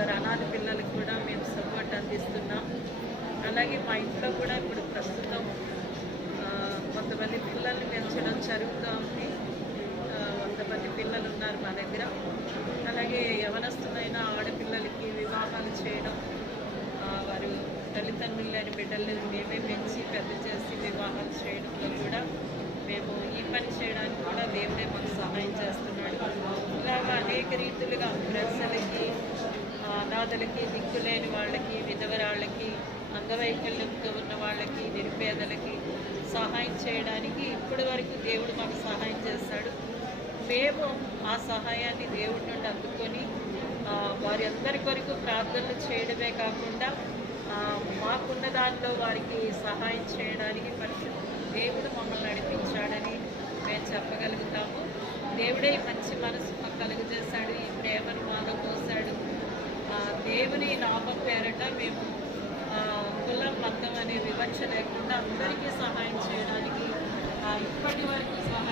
కొందరు అనాథ పిల్లలకు కూడా మేము సపోర్ట్ అందిస్తున్నాం. అలాగే మా ఇంట్లో కూడా ఇప్పుడు ప్రస్తుతం కొంతమంది పిల్లల్ని పెంచడం జరుగుతూ ఉంది. 100 మంది పిల్లలు ఉన్నారు మా దగ్గర. అలాగే యవనస్తులైన ఆడపిల్లలకి వివాహాలు చేయడం, వారు తల్లిదండ్రులు లేని బిడ్డలను మేమే పెంచి పెద్ద చేసి వివాహాలు చేయడంలో కూడా మేము ఈ పని చేయడానికి కూడా దేవుడే మాకు సహాయం చేస్తున్నాడు. ఇలాగా అనేక రీతులుగా ప్రజలకి, అనాథలకి, దిక్కులేని వాళ్ళకి, విధవరాళ్ళకి, అంగవైకల్యంతో ఉన్న వాళ్ళకి, నిరుపేదలకి సహాయం చేయడానికి ఇప్పటి వరకు దేవుడు మాకు సహాయం చేశాడు. మేము ఆ సహాయాన్ని దేవుడి నుండి అందుకొని వారి అందరి కొరకు ప్రార్థనలు చేయడమే కాకుండా మాకున్న దానిలో వారికి సహాయం చేయడానికి దేవుడు మమ్మల్ని నడిపించాడని మేము చెప్పగలుగుతాము. దేవుడే మంచి మనసు మాకు కలుగజేశాడు, ఈ ప్రేమను మాలో పోశాడు. దేవుని నామం పేరట మేము కులం మతం అనే వివక్ష లేకుండా అందరికీ సహాయం చేయడానికి ఇప్పటి వరకు సహాయం